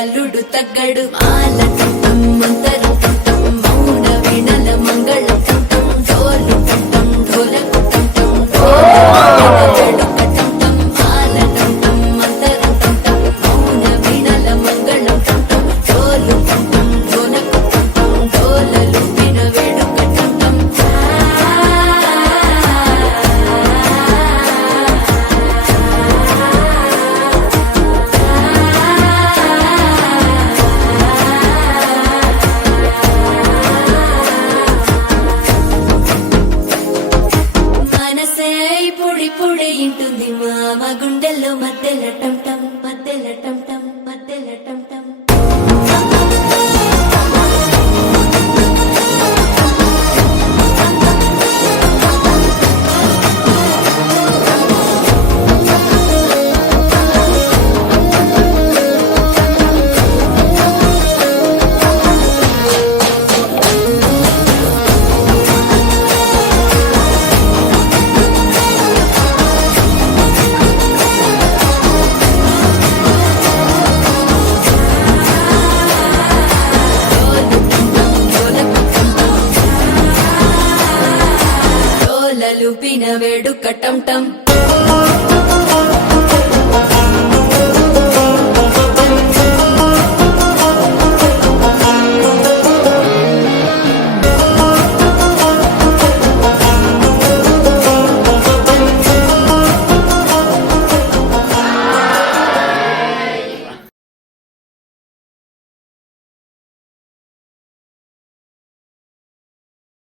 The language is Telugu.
అల్లుడు తగ్గడు మాలకంఠం మంతరకంఠం మౌన వీణల మంగళకంఠం డోలు కంఠం ఢోలకు కంఠం డోలు కంఠం మాలకంఠం మంతరకంఠం మౌన వీణల మంగళకంఠం డోలు కంఠం ఢోలకు కంఠం డోలలు విన వేడుక కంఠం పొడి ఇంటుంది మామ గుండెల్లో మధ్యల టంటం మధ్యల టంటం మధ్యల టంటం లూపిన వేడుక టం టం